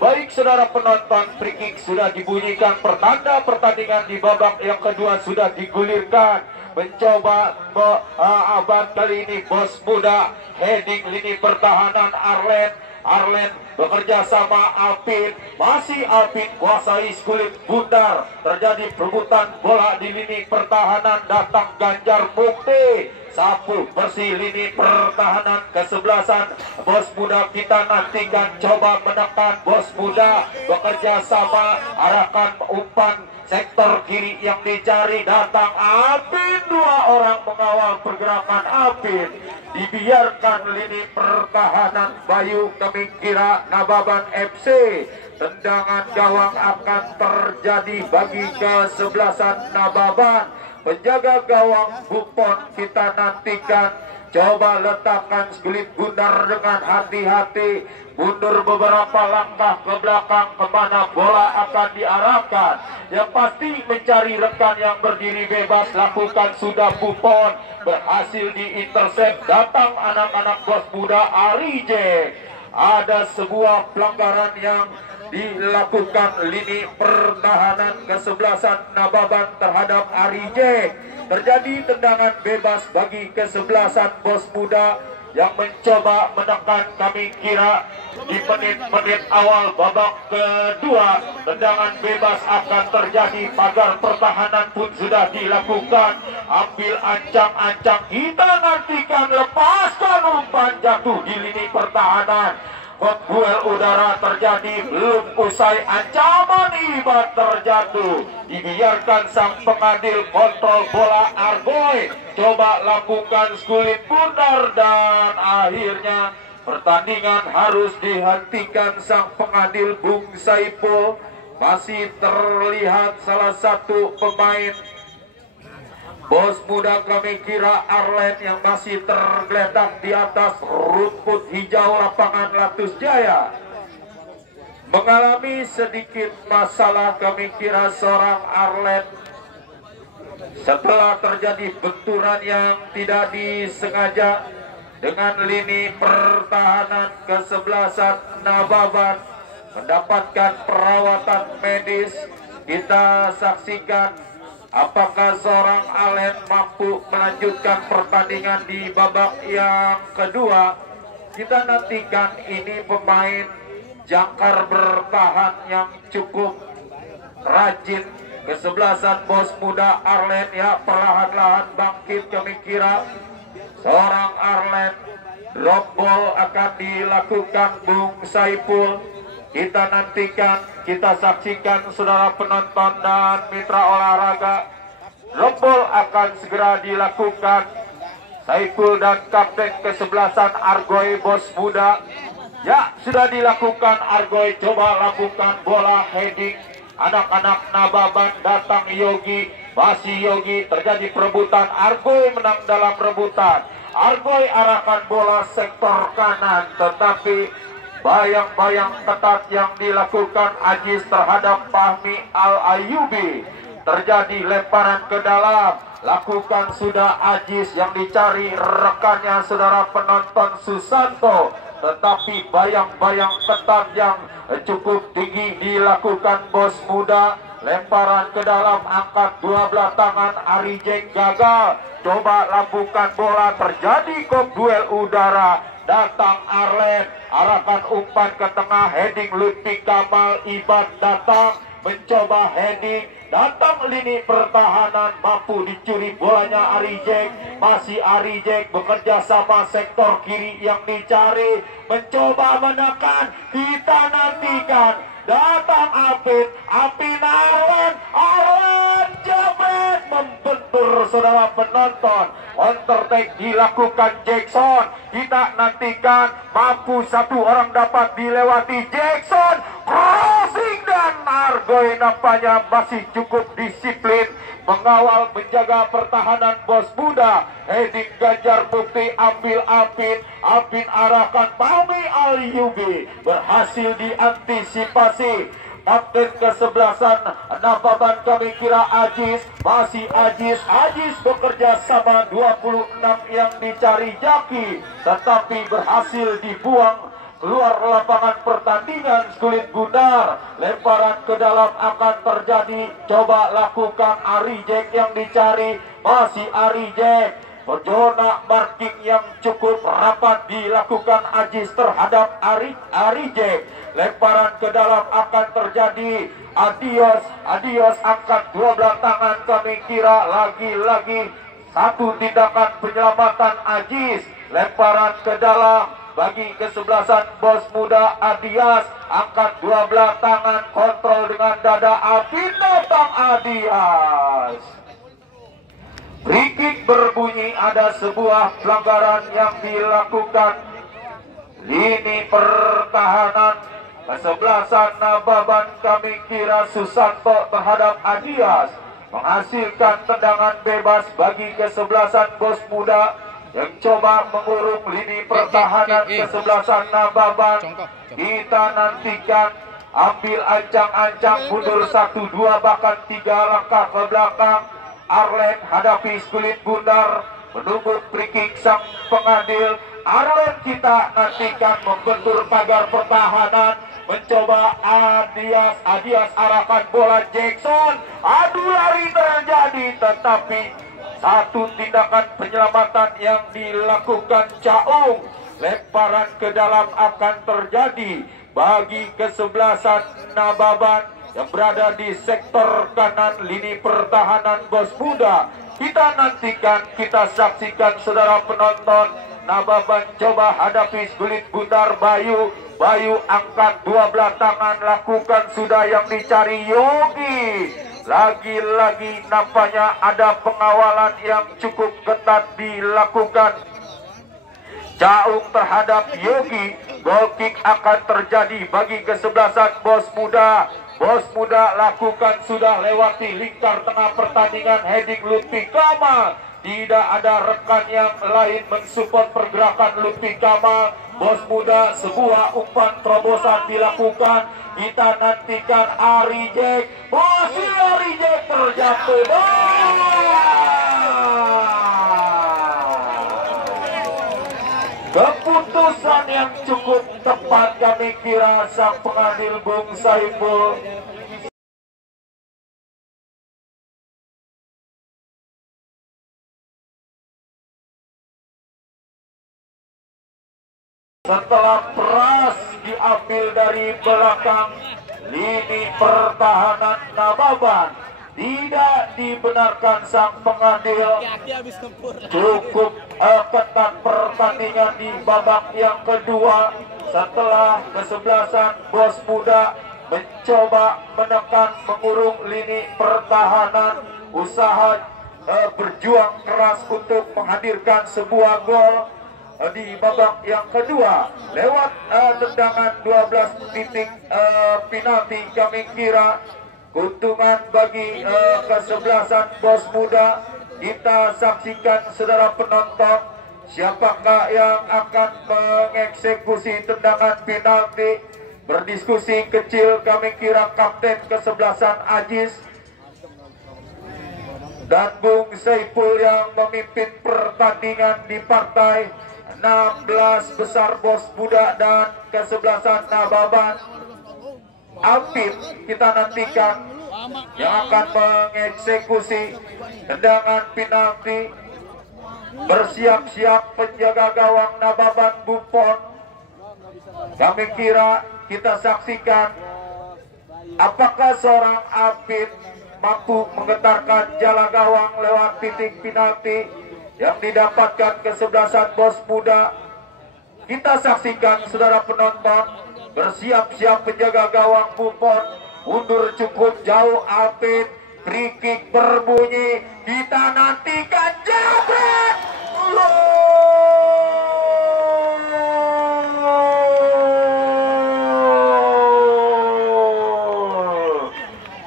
Baik saudara penonton, free kick sudah dibunyikan, pertanda pertandingan di babak yang kedua sudah digulirkan. Mencoba abad kali ini Bos Muda, heading lini pertahanan Arlen bekerja sama Alpin, masih Alpin kuasai kulit bundar, terjadi perebutan bola di lini pertahanan, datang Ganjar Mukti, sapu bersih lini pertahanan kesebelasan Bos Muda. Kita nantikan, coba menekan Bos Muda, bekerja sama, arahkan umpan sektor kiri yang dicari, datang Alpin, dua orang mengawal pergerakan Alpin, dibiarkan lini pertahanan Bayu Kamingkira Nababan FC. Tendangan gawang akan terjadi bagi kesebelasan Nababan. Penjaga gawang Bupon kita nantikan, coba letakkan kulit bundar dengan hati-hati, mundur beberapa langkah ke belakang, kemana bola akan diarahkan. Yang pasti mencari rekan yang berdiri bebas, lakukan sudah Bupon, berhasil diintercept, datang anak-anak Bos Muda Arije. Ada sebuah pelanggaran yang dilakukan lini pertahanan kesebelasan Nababan terhadap Arije. Terjadi tendangan bebas bagi kesebelasan Bos Muda yang mencoba menekan Kamingkira di menit-menit awal babak kedua. Tendangan bebas akan terjadi, pagar pertahanan pun sudah dilakukan, ambil ancang-ancang, kita nantikan, lepaskan umpan, jatuh di lini pertahanan. Duel udara terjadi, belum usai ancaman Ibat terjatuh, dibiarkan sang pengadil kontrol bola Argoy, coba lakukan kulit bundar, dan akhirnya pertandingan harus dihentikan. Sang pengadil Bung Saipul, masih terlihat salah satu pemain Bos Muda Kamingkira Arlen yang masih tergeletak di atas rumput hijau lapangan Latus Jaya. Mengalami sedikit masalah Kamingkira seorang Arlen setelah terjadi benturan yang tidak disengaja dengan lini pertahanan kesebelasan Nababan, mendapatkan perawatan medis. Kita saksikan apakah seorang Arlen mampu melanjutkan pertandingan di babak yang kedua. Kita nantikan, ini pemain jangkar bertahan yang cukup rajin kesebelasan Bos Muda Arlen. Ya, perlahan-lahan bangkit Kamingkira. Seorang Arlen, drop ball akan dilakukan Bung Saipul. Kita nantikan, kita saksikan saudara penonton dan mitra olahraga. Drop ball akan segera dilakukan. Saipul dan kapten kesebelasan Argoy Bos Muda. Ya, sudah dilakukan. Argoy coba lakukan bola heading. Anak-anak Nababan, datang Yogi, masih Yogi, terjadi perebutan. Argoy menang dalam rebutan. Argoy arahkan bola sektor kanan, tetapi bayang-bayang ketat yang dilakukan Ajis terhadap Fahmi Al-Ayubi. Terjadi lemparan ke dalam, lakukan sudah Ajis, yang dicari rekannya saudara penonton Susanto, tetapi bayang-bayang ketat yang cukup tinggi dilakukan Bos Muda. Lemparan ke dalam, angkat dua belah tangan, Arijek gagal, coba lakukan bola, terjadi duel udara. Datang Arlen, arahkan umpan ke tengah, heading Lutfi Kamal Ibad datang, mencoba heading, datang lini pertahanan, mampu dicuri bolanya Arijek, masih Arijek bekerja sama sektor kiri yang dicari, mencoba menekan, kita nantikan, datang Apin Arlen jebret, membentur saudara penonton. Counter-attack dilakukan Jackson, kita nantikan, mampu satu orang dapat dilewati Jackson, crossing, dan Argoy nampaknya masih cukup disiplin mengawal menjaga pertahanan Bos Muda. Heading Ganjar Mukti, ambil Apin arahkan Fahmi Al-Ayubi, berhasil diantisipasi. Kapten kesebelasan Nababan Kamingkira Ajis, masih Ajis bekerja sama 26 yang dicari Jaki, tetapi berhasil dibuang keluar lapangan pertandingan Kulit Bundar. Lemparan ke dalam akan terjadi. Coba lakukan Ari Jack yang dicari. Masih Ari Jack. Zona marking yang cukup rapat dilakukan Ajis terhadap Ari Jack. Lemparan ke dalam akan terjadi. Adios angkat 12 tangan. Kami kira lagi-lagi satu tindakan penyelamatan Ajis. Lemparan ke dalam bagi kesebelasan Bos Muda. Adias angkat 12 tangan, kontrol dengan dada. Api datang Adias. Free kick berbunyi, ada sebuah pelanggaran yang dilakukan. Lini pertahanan kesebelasan Nababan kami kira Susanto terhadap Adias menghasilkan tendangan bebas bagi kesebelasan Bos Muda yang coba mengurung lini pertahanan kesebelasan Nababan. Kita nantikan ambil ancang-ancang mundur 1, 2 bahkan 3 langkah ke belakang. Arlen hadapi Kulit Bundar, menunggu free kick sang pengadil. Arlen kita nantikan membentur pagar pertahanan, mencoba Adias arahkan bola Jackson. Adu lari terjadi, tetapi satu tindakan penyelamatan yang dilakukan Caung. Lemparan ke dalam akan terjadi bagi kesebelasan Nababan yang berada di sektor kanan lini pertahanan Bos Muda. Kita nantikan, kita saksikan saudara penonton. Nababan coba hadapi Kulit Bundar. Bayu angkat 12 tangan, lakukan sudah yang dicari Yogi. Lagi-lagi nampaknya ada pengawalan yang cukup ketat dilakukan Caung terhadap Yogi. Goal kick akan terjadi bagi kesebelasan Bos Muda. Bos Muda lakukan sudah lewati lingkar tengah pertandingan. Heading Lutfi Kamal. Tidak ada rekan yang lain mensupport pergerakan Lutfi Kamal. Bos Muda sebuah umpan terobosan dilakukan. Kita nantikan Ari Jack. Masih Ari Jack terjatuh. Keputusan yang cukup tepat kami kira sang pengadil Bung Saiful. Setelah peras diambil dari belakang lini pertahanan Nababan, tidak dibenarkan sang pengadil. Cukup ketat pertandingan di babak yang kedua setelah kesebelasan Bos Muda mencoba menekan mengurung lini pertahanan. Usaha berjuang keras untuk menghadirkan sebuah gol di babak yang kedua lewat tendangan 12 titik penalti. Kami kira keuntungan bagi kesebelasan Bos Muda. Kita saksikan saudara penonton, siapakah yang akan mengeksekusi tendangan penalti. Berdiskusi kecil kami kira kapten kesebelasan Ajis dan Bung Saiful yang memimpin pertandingan di partai 16 besar Bos Muda dan kesebelasan Nababan. Apip kita nantikan yang akan mengeksekusi tendangan penalti. Bersiap-siap penjaga gawang Nababan Buffon. Kami kira kita saksikan apakah seorang Apip mampu menggetarkan jala gawang lewat titik penalti yang didapatkan kesebelasan Bos Muda. Kita saksikan saudara penonton, bersiap-siap penjaga gawang Buffon, mundur cukup jauh Apip, free kick berbunyi, kita nantikan jabret.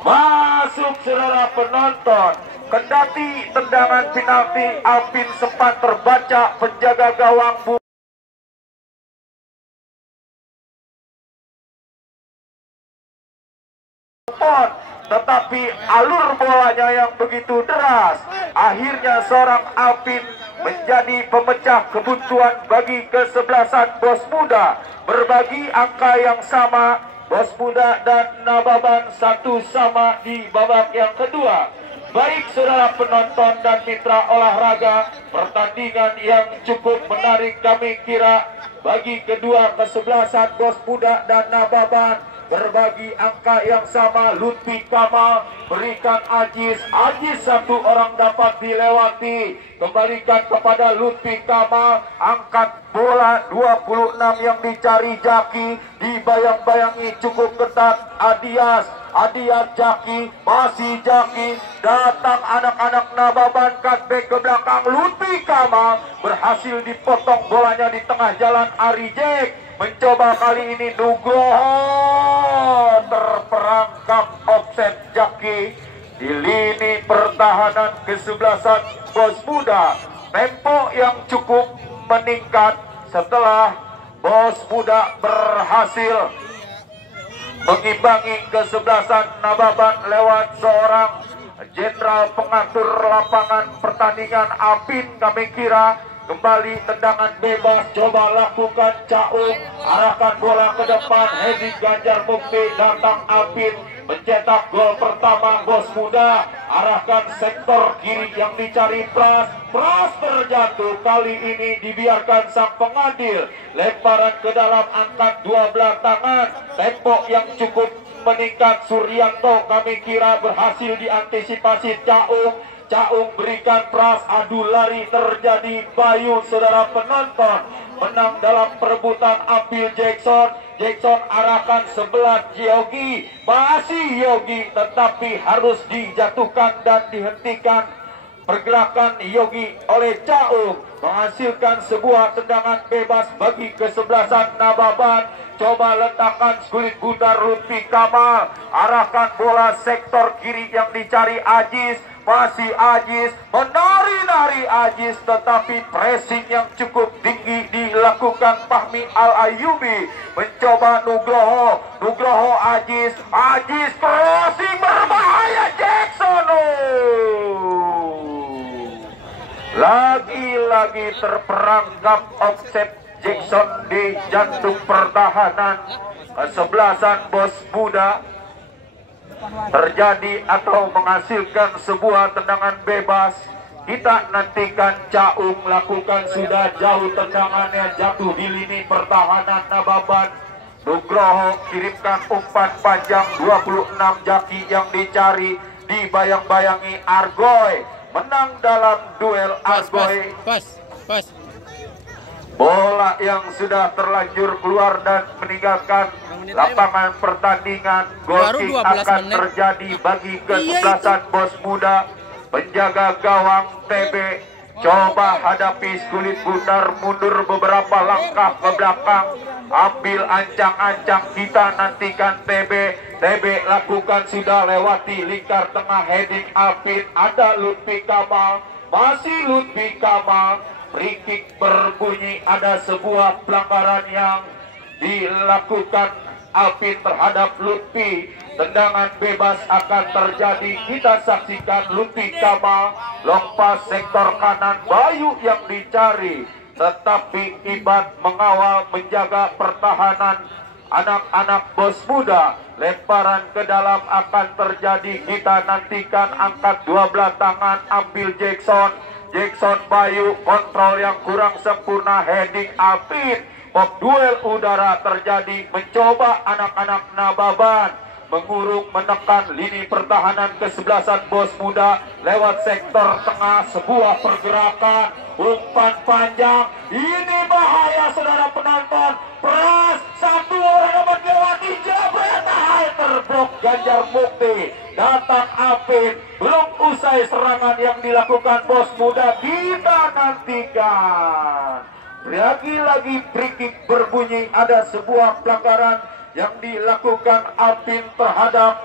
Masuk saudara penonton. Kendati tendangan penalti Alvin sempat terbaca penjaga gawang Buffon, tetapi alur bolanya yang begitu deras, akhirnya seorang Alvin menjadi pemecah kebuntuan bagi kesebelasan Bos Muda. Berbagi angka yang sama, Bos Muda dan Nababan satu sama di babak yang kedua. Baik saudara penonton dan mitra olahraga, pertandingan yang cukup menarik kami kira bagi kedua kesebelasan Bos Muda dan Nababan. Berbagi angka yang sama, Lutfi Kamal berikan Ajis satu orang dapat dilewati, kembalikan kepada Lutfi Kamal, angkat bola 26 yang dicari Jaki, dibayang-bayangi cukup ketat Adias Jaki, masih Jaki, datang anak-anak Nababan, cutback ke belakang, Lutfi Kamal berhasil dipotong bolanya di tengah jalan. Ari Jack mencoba kali ini, Nugroho terperangkap offset Jaki di lini pertahanan kesebelasan Bos Muda. Tempo yang cukup meningkat setelah Bos Muda berhasil mengimbangi kesebelasan Nababan lewat seorang jenderal pengatur lapangan pertandingan, Apin kami kira. Kembali tendangan bebas, coba lakukan Caung, arahkan bola ke depan, heading Ganjar Mukti, datang Apin, mencetak gol pertama Bos Muda, arahkan sektor kiri yang dicari Pras terjatuh, kali ini dibiarkan sang pengadil, lemparan ke dalam, angkat dua belah tangan, tempo yang cukup meningkat, Suryanto kami kira berhasil diantisipasi Caung berikan Pras, adu lari terjadi, Bayu saudara penonton, menang dalam perebutan, ambil Jackson arahkan sebelah Yogi, masih Yogi tetapi harus dijatuhkan dan dihentikan pergerakan Yogi oleh Caung, menghasilkan sebuah tendangan bebas bagi kesebelasan Nababan. Coba letakkan kulit bundar Lutfi Kamal, arahkan bola sektor kiri yang dicari Ajis, masih Ajis, menari-nari Ajis, tetapi pressing yang cukup tinggi dilakukan Fahmi Al-Ayubi, mencoba Nugroho Ajis crossing berbahaya, Jackson lagi-lagi terperangkap offset Jackson di jantung pertahanan kesebelasan Bos Muda. Terjadi atau menghasilkan sebuah tendangan bebas. Kita nantikan Caung lakukan, sudah jauh tendangannya, jatuh di lini pertahanan Nababan. Nugroho kirimkan umpan panjang 26 Jaki yang dicari, dibayang-bayangi Argoy, menang dalam duel Argoy. Pas. Bola yang sudah terlanjur keluar dan meninggalkan lapangan pertandingan. Gol kick akan terjadi bagi kesebelasan Bos Muda. Penjaga gawang TB coba hadapi kulit bundar, mundur beberapa langkah ke belakang, ambil ancang-ancang, kita nantikan TB lakukan, sudah lewati lingkar tengah, heading Apin, ada Lutfi Kamal, masih Lutfi Kamal. Free kick berbunyi, ada sebuah pelanggaran yang dilakukan Alvin terhadap Lutfi. Tendangan bebas akan terjadi, kita saksikan Lutfi Kamal long pass sektor kanan, Bayu yang dicari, tetapi Ibad mengawal menjaga pertahanan anak-anak Bos Muda. Lemparan ke dalam akan terjadi, kita nantikan, angkat dua belah tangan, ambil Jackson Bayu, kontrol yang kurang sempurna, heading Apin. Mob duel udara terjadi, mencoba anak-anak Nababan mengurung, menekan lini pertahanan kesebelasan Bos Muda lewat sektor tengah, sebuah pergerakan, umpan panjang, ini bahaya saudara penonton. Pras, satu orang dapat lewati, jebret, terblok Ganjar Mukti, datang Apin, belum usai serangan yang dilakukan Bos Muda, kita nantikan. Lagi-lagi free kick berbunyi, ada sebuah pelanggaran yang dilakukan Apin terhadap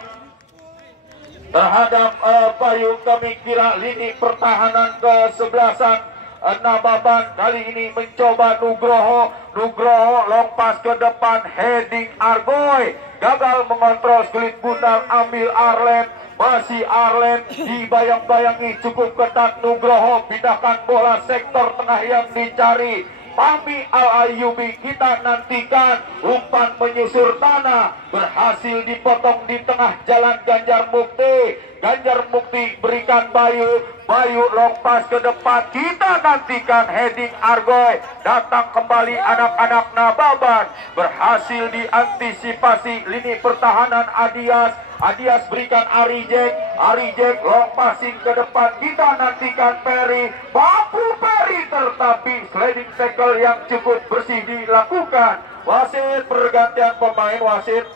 Bayu, kami kira lini pertahanan kesebelasan Nababan. Kali ini mencoba Nugroho long pass ke depan, heading Argoy, gagal mengontrol kulit bundar, ambil Arlen, masih Arlen dibayang-bayangi cukup ketat. Nugroho pindahkan bola sektor tengah yang dicari Fahmi Al-Ayyubi. Kita nantikan umpan menyusur tanah, berhasil dipotong di tengah jalan Ganjar Mukti. Ganjar Mukti berikan Bayu, Bayu long pass ke depan. Kita nantikan heading Argoy, datang kembali anak-anak Nababan, berhasil diantisipasi lini pertahanan Adias. Adias berikan Arijek, Arijek long passing ke depan. Kita nantikan Peri, mampu Peri, tetapi sliding tackle yang cukup bersih dilakukan. Wasit pergantian pemain, wasit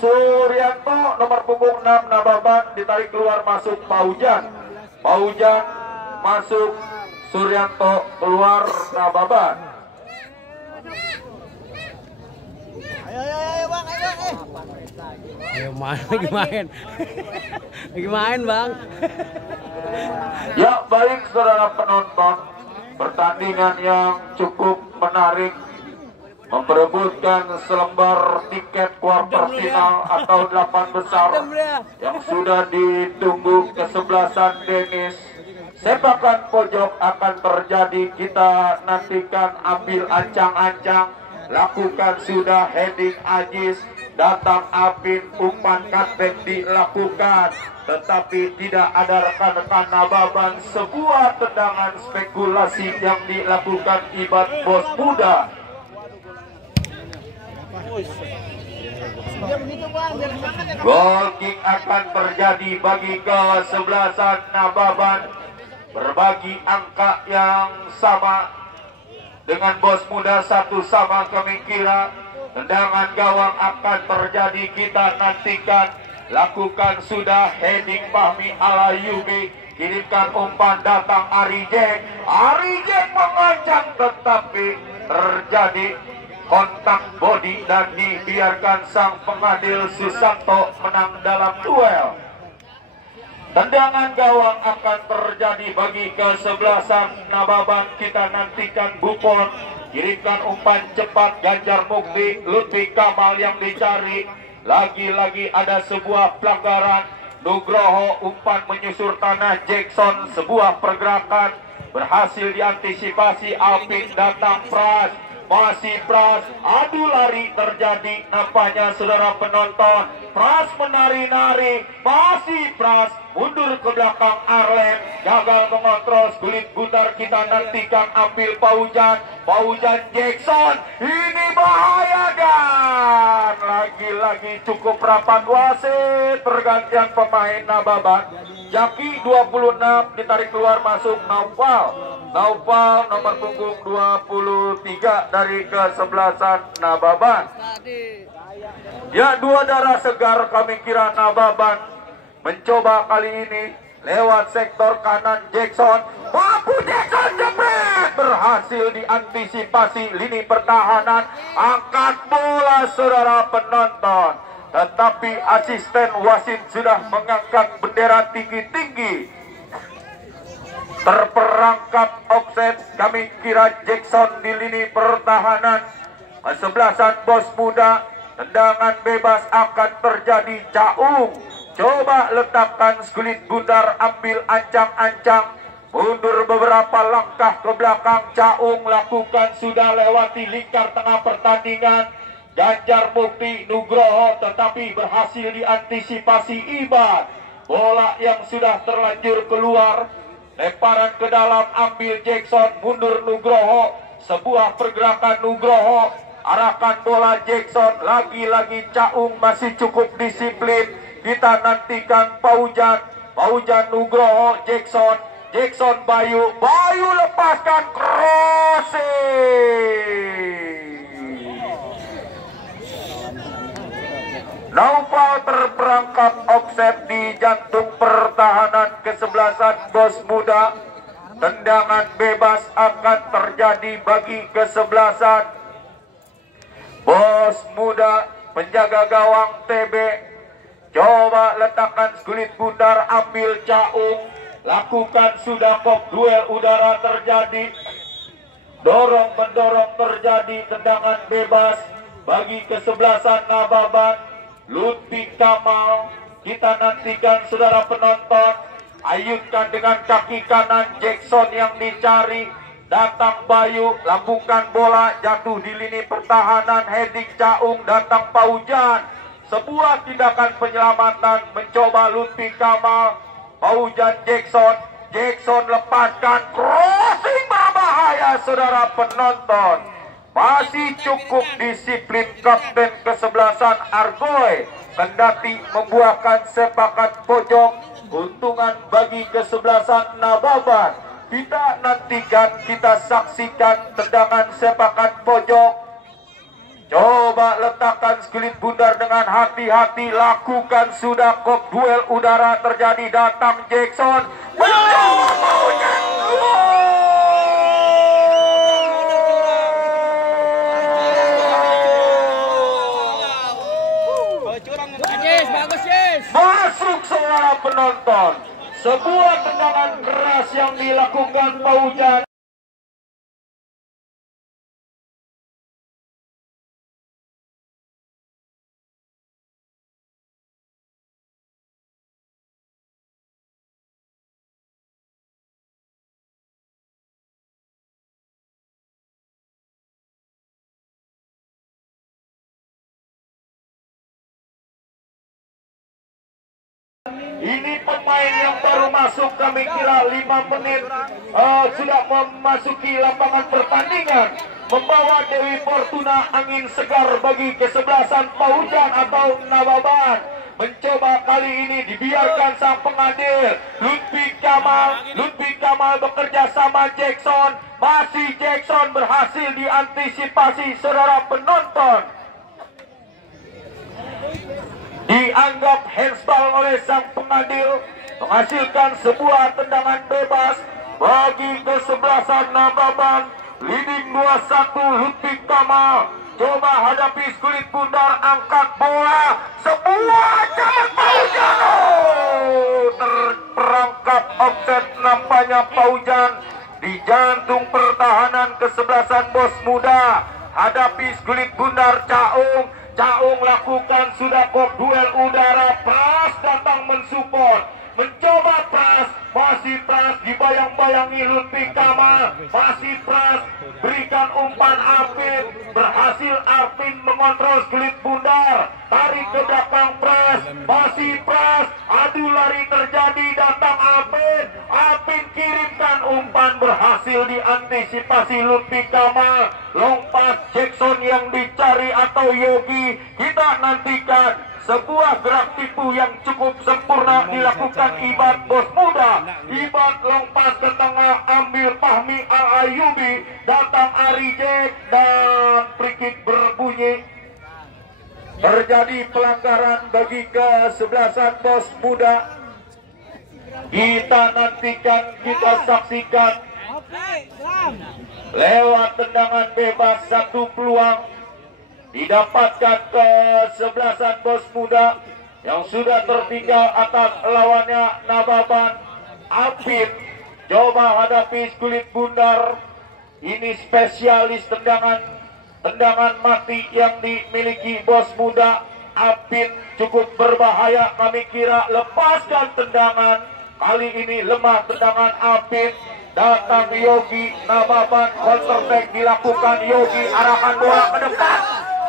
Suryanto nomor punggung 6 Nababan ditarik keluar, masuk Paujan. Paujan masuk, Suryanto keluar Nababan. Ayo bang, ayo main, lagi main. Lagi main bang. Ya baik saudara penonton, pertandingan yang cukup menarik, memperebutkan selembar tiket kuarter final atau 8 besar yang sudah ditunggu kesebelasan Denis. Sepakan pojok akan terjadi, kita nantikan, ambil ancang-ancang, lakukan sudah heading Ajis, datang Apin, umpan kapten dilakukan, tetapi tidak ada rekan-rekan Nababan. Sebuah tendangan spekulasi yang dilakukan Ibad Bos Muda. Goal kick akan terjadi bagi kesebelasan Nababan, berbagi angka yang sama dengan Bos Muda, satu sama kami kira. Tendangan gawang akan terjadi, kita nantikan, lakukan sudah heading Fahmi Al-Ayyubi, kirimkan umpan, datang Arijek, Arijek mengancam tetapi terjadi kontak body dan dibiarkan sang pengadil Susanto menang dalam duel. Tendangan gawang akan terjadi bagi kesebelasan Nababan, kita nantikan Buffon, kirimkan umpan cepat Ganjar Mukti, Lutfi Kamal yang dicari. Lagi-lagi ada sebuah pelanggaran. Nugroho umpan menyusur tanah, Jackson sebuah pergerakan berhasil diantisipasi. Alvin datang, Pras, masih Pras, adu lari terjadi nampaknya saudara penonton. Pras menari-nari, masih Pras, mundur ke belakang Arlen, gagal mengontrol kulit bundar. Kita nantikan, ambil Paujan, Paujan Jackson, ini bahaya dan lagi-lagi cukup rapat wasit. Pergantian pemain Nababan, Jaki 26 ditarik keluar, masuk Naufal. Naufal nomor punggung 23 dari kesebelasan Nababan. Ya, dua darah segar kami kira Nababan mencoba kali ini lewat sektor kanan. Jackson, mampu Jackson jepret, berhasil diantisipasi lini pertahanan, angkat bola saudara penonton, tetapi asisten wasit sudah mengangkat bendera tinggi-tinggi. Terperangkap offset, kami kira Jackson di lini pertahanan. Kesebelasan Bos Muda, tendangan bebas akan terjadi. Caung coba letakkan kulit bundar, ambil ancang-ancang, mundur beberapa langkah ke belakang. Caung lakukan sudah lewati lingkar tengah pertandingan. Ganjar Mukti, Nugroho, tetapi berhasil diantisipasi Ibad. Bola yang sudah terlanjur keluar, lemparan ke dalam, ambil Jackson, mundur Nugroho, sebuah pergerakan Nugroho, arahkan bola Jackson. Lagi-lagi Caung masih cukup disiplin. Kita nantikan Paujan, Paujan Nugroho, Jackson, Jackson Bayu, Bayu lepaskan crossing. Naufal terperangkap offset di jantung pertahanan kesebelasan Bos Muda. Tendangan bebas akan terjadi bagi kesebelasan Bos Muda. Penjaga gawang TB coba letakkan kulit bundar, ambil Caung, lakukan sudah pop, duel udara terjadi, dorong mendorong terjadi. Tendangan bebas bagi kesebelasan Nababan. Lutfi Kamal. Kita nantikan saudara penonton. Ayunkan dengan kaki kanan Jackson yang dicari. Datang Bayu, lambungkan bola, jatuh di lini pertahanan, heading Caung, datang Paujan. Sebuah tindakan penyelamatan, mencoba Lutfi Kamal. Paujan Jackson lepaskan, crossing berbahaya saudara penonton. Masih cukup disiplin kapten kesebelasan Argoy, kendati membuahkan sepakan pojok. Keuntungan bagi kesebelasan Nababan. Kita nantikan, kita saksikan tendangan sepakan pojok. Coba letakkan sekulit bundar dengan hati-hati. Lakukan sudah, kok duel udara terjadi. Datang Jackson, mencoba maunya. Masuk saudara penonton. Sebuah tendangan keras yang dilakukan Paujan. Ini pemain yang baru masuk, kami kira 5 menit sudah memasuki lapangan pertandingan, membawa Dewi Fortuna angin segar bagi kesebelasan Paujan atau Nababan. Mencoba kali ini dibiarkan sang pengadil Lutfi Kamal bekerja sama Jackson. Masih Jackson berhasil diantisipasi saudara penonton. Dianggap handsball oleh sang pengadil, menghasilkan sebuah tendangan bebas bagi kesebelasan Nababan. Leading 2-1 Lutfi Kamal. Coba hadapi sekulit bundar, angkat bola, sebuah ancaman Paujan. Terperangkap offset nampaknya Paujan di jantung pertahanan kesebelasan Bos Muda. Hadapi sekulit bundar Caung lakukan sudah kok duel udara. Pras datang mensupport, mencoba Pras, masih Pras dibayang-bayangi Lutfi Kamal, masih Pras berikan umpan Arvin, berhasil Arvin mengontrol sekulit bundar, tarik ke belakang Pras, masih Pras, adu lari terjadi, datang Arvin kirimkan umpan, berhasil diantisipasi Lutfi Kamal. Long pass Jackson yang dicari atau Yogi. Kita nantikan sebuah gerak tipu yang cukup sempurna dilakukan Ibad Bos Muda. Ibad long pass ke tengah, ambil Fahmi Al-Ayubi, datang Ari Jack, dan free kick berbunyi. Terjadi pelanggaran bagi kesebelasan Bos Muda. Kita nantikan, kita saksikan lewat tendangan bebas. Satu peluang didapatkan kesebelasan Bos Muda yang sudah tertinggal atas lawannya Nababan. Apin coba hadapi sekulit bundar. Ini spesialis tendangan mati yang dimiliki Bos Muda. Apin cukup berbahaya, kami kira lepaskan tendangan. Kali ini lemah tendangan Apin. Datang Yogi, Nababan, counter attack dilakukan Yogi, arahan bola ke depan.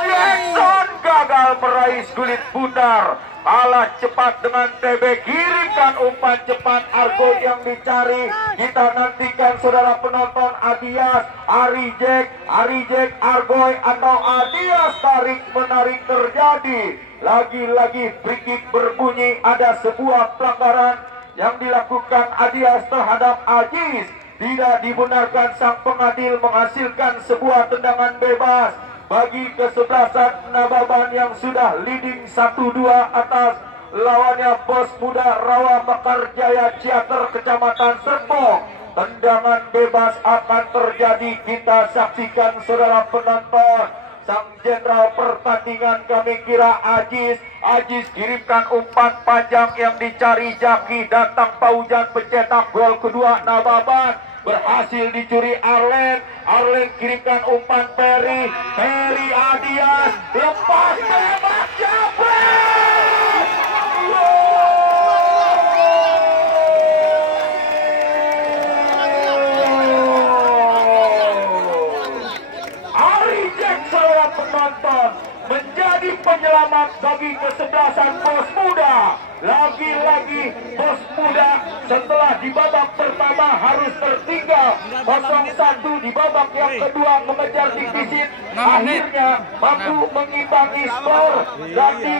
Jackson gagal meraih sekulit bundar, kalah cepat dengan TB. Kirimkan umpan cepat Argo yang dicari. Kita nantikan saudara penonton. Adias, Ari Jack, Argoy atau Adias, tarik menarik terjadi. Lagi-lagi free kick berbunyi. Ada sebuah pelanggaran yang dilakukan Adias terhadap Aziz. Tidak dibenarkan, sang pengadil menghasilkan sebuah tendangan bebas bagi kesebelasan Nababan yang sudah leading 1-2 atas lawannya Bos Muda Rawa Mekar Jaya Ciater Kecamatan Serpong. Tendangan bebas akan terjadi, kita saksikan saudara penonton. Sang jenderal pertandingan kami kira Aziz kirimkan umpan panjang yang dicari Jaki, datang Paujan pencetak gol kedua Nababan, berhasil dicuri Arlen kirimkan umpan Peri Adias, lepas tembak Jabri. penonton, menjadi penyelamat bagi kesebelasan Bos Muda. Lagi-lagi Bos Muda setelah di babak pertama harus tertinggal 0-1 di babak yang kedua mengejar defisit, akhirnya mampu mengimbangi skor dan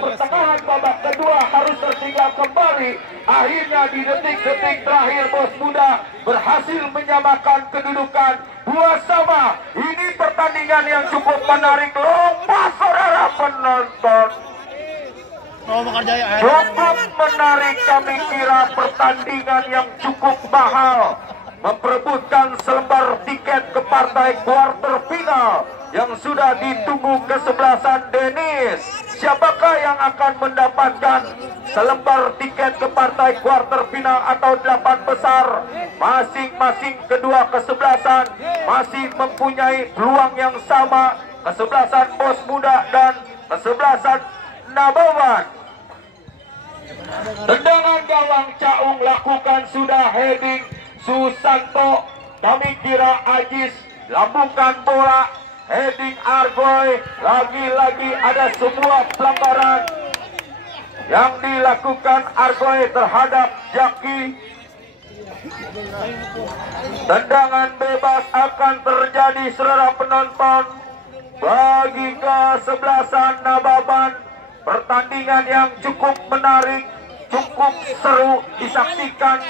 pertengahan babak kedua harus tertinggal kembali. Akhirnya di detik-detik terakhir Bos Muda berhasil menyamakan kedudukan 2-2. Ini pertandingan yang cukup menarik. Lompat saudara penonton. Cukup menarik, kami kira pertandingan yang cukup mahal, memperebutkan selembar tiket ke partai quarter final yang sudah ditunggu kesebelasan Denis. Siapakah yang akan mendapatkan selembar tiket ke partai quarter final atau 8 besar? Masing-masing kedua kesebelasan masih mempunyai peluang yang sama, kesebelasan Bos Muda dan kesebelasan Nababan. Tendangan gawang Caung lakukan sudah heading Susanto, kami kira Ajis lambungkan bola, heading Argoy. Lagi-lagi ada sebuah pelanggaran yang dilakukan Argoy terhadap Jaki. Tendangan bebas akan terjadi saudara penonton bagi kesebelasan Nababan. Pertandingan yang cukup menarik, cukup seru disaksikan.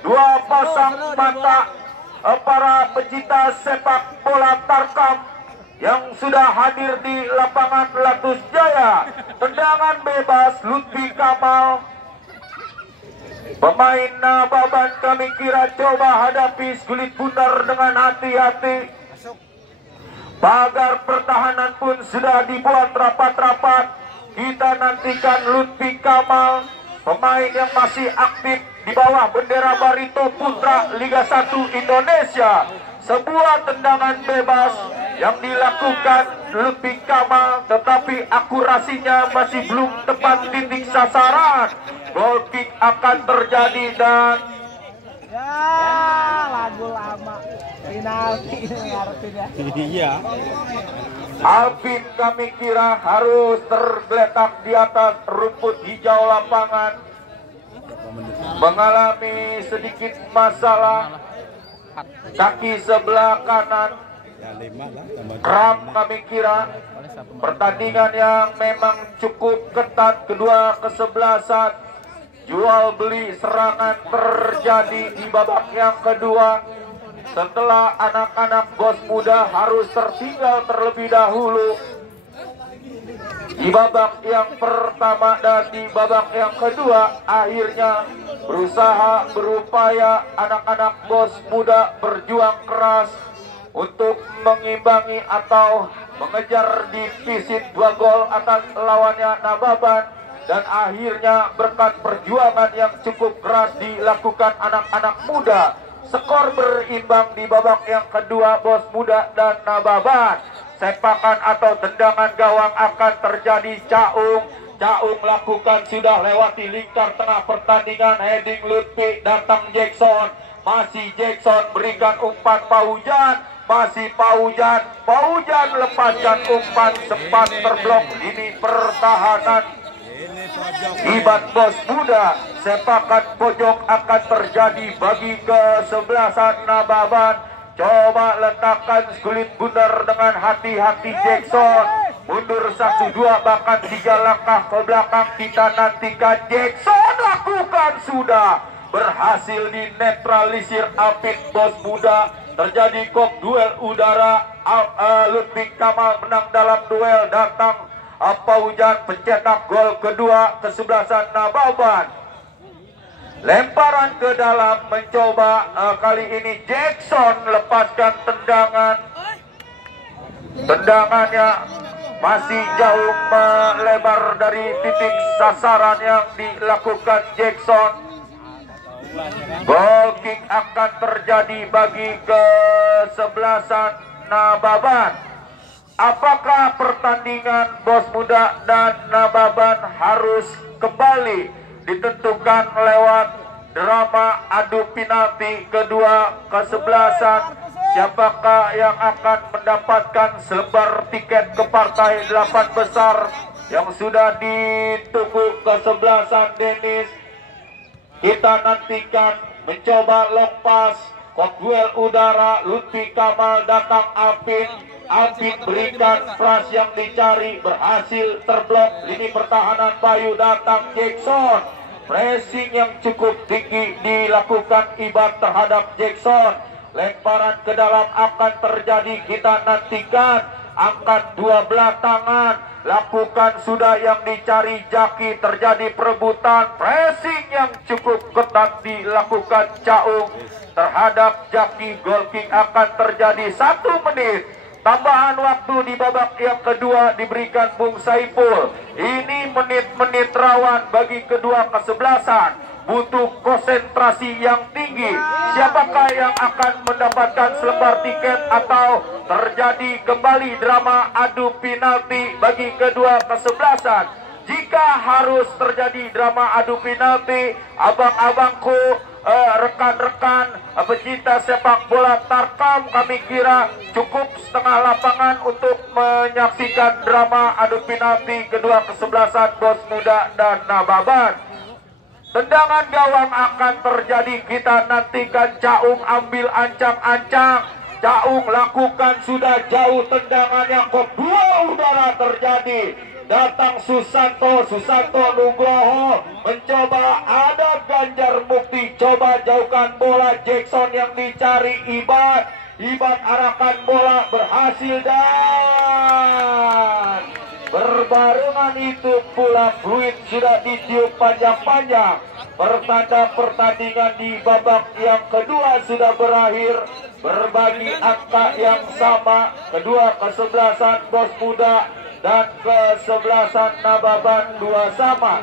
Dua pasang mata para pecinta sepak bola Tarkam yang sudah hadir di lapangan Latus Jaya. Tendangan bebas Lutfi Kamal. Pemain Nababan kami kira coba hadapi kulit bundar dengan hati-hati. Pagar pertahanan pun sudah dibuat rapat-rapat. Kita nantikan Lutfi Kamal, pemain yang masih aktif di bawah bendera Barito Putra Liga 1 Indonesia. Sebuah tendangan bebas yang dilakukan Lutfi Kamal, tetapi akurasinya masih belum tepat titik sasaran. Goal kick akan terjadi dan lagu lama penalti artinya. Iya. Alvin kami kira harus tergeletak di atas rumput hijau lapangan, mengalami sedikit masalah kaki sebelah kanan. Kram kami kira. Pertandingan yang memang cukup ketat, kedua kesebelasan jual beli serangan terjadi di babak yang kedua. Setelah anak-anak Bos Muda harus tertinggal terlebih dahulu di babak yang pertama dan di babak yang kedua, akhirnya berupaya anak-anak Bos Muda berjuang keras untuk mengimbangi atau mengejar defisit 2 gol atas lawannya Nababan. Dan akhirnya berkat perjuangan yang cukup keras dilakukan anak-anak muda, skor berimbang di babak yang kedua Bos Muda dan Nababan. Sepakan atau tendangan gawang akan terjadi Caung. Caung lakukan sudah lewati lingkar tengah pertandingan, heading Lutfi, datang Jackson. Masih Jackson berikan umpan Paujan. Masih Paujan. Paujan lepaskan umpan, sempat terblok lini pertahanan Iban Bos Muda. Sepakan pojok akan terjadi bagi kesebelasan Nababan. Coba letakkan kulit bundar dengan hati-hati Jackson. Mundur 1-2 bahkan 3 langkah ke belakang. Kita nantikan Jackson lakukan sudah. Berhasil dinetralisir Apit Bos Muda. Terjadi kok duel udara. Lutfi Kamal menang dalam duel. Datang Paujan pencetak gol kedua kesebelasan Nababan. Lemparan ke dalam mencoba kali ini Jackson lepaskan tendangan. Tendangannya masih jauh melebar dari titik sasaran yang dilakukan Jackson. Goal kick akan terjadi bagi kesebelasan Nababan. Apakah pertandingan Bos Muda dan Nababan harus kembali ditentukan lewat drama adu penalti kedua kesebelasan? Siapakah yang akan mendapatkan selembar tiket ke partai 8 besar yang sudah ditunggu kesebelasan Dennis? Kita nantikan mencoba lepas Kotwell udara, Lutfi Kamal datang Apin berikan pras yang dicari, berhasil terblok. Lini pertahanan Bayu datang Jackson, pressing yang cukup tinggi dilakukan Iban terhadap Jackson. Lemparan ke dalam akan terjadi, kita nantikan. Angkat dua belah tangan, lakukan sudah yang dicari Jaki, terjadi perebutan. Pressing yang cukup ketat dilakukan Caung terhadap Jaki. Goal kick akan terjadi 1 menit. Tambahan waktu di babak yang kedua diberikan Bung Saiful. Ini menit-menit rawan bagi kedua kesebelasan. Butuh konsentrasi yang tinggi. Siapakah yang akan mendapatkan selembar tiket atau terjadi kembali drama adu penalti bagi kedua kesebelasan? Jika harus terjadi drama adu penalti, abang-abangku, rekan-rekan pecinta sepak bola Tarkam, kami kira cukup setengah lapangan untuk menyaksikan drama adu penalti kedua kesebelasan Bos Muda dan Nababan. Tendangan gawang akan terjadi, kita nantikan. Caung ambil ancang-ancang, Caung lakukan sudah jauh tendangan yang kedua udara terjadi. Datang Susanto Nugroho mencoba, ada Ganjar Mukti, coba jauhkan bola. Jackson yang dicari Iban arahkan bola, berhasil, dan berbarengan itu pula fluid sudah ditiup panjang-panjang. Pertanda pertandingan di babak yang kedua sudah berakhir, berbagi angka yang sama. Kedua kesebelasan Bos Muda dan kesebelasan Nababan 2 sama.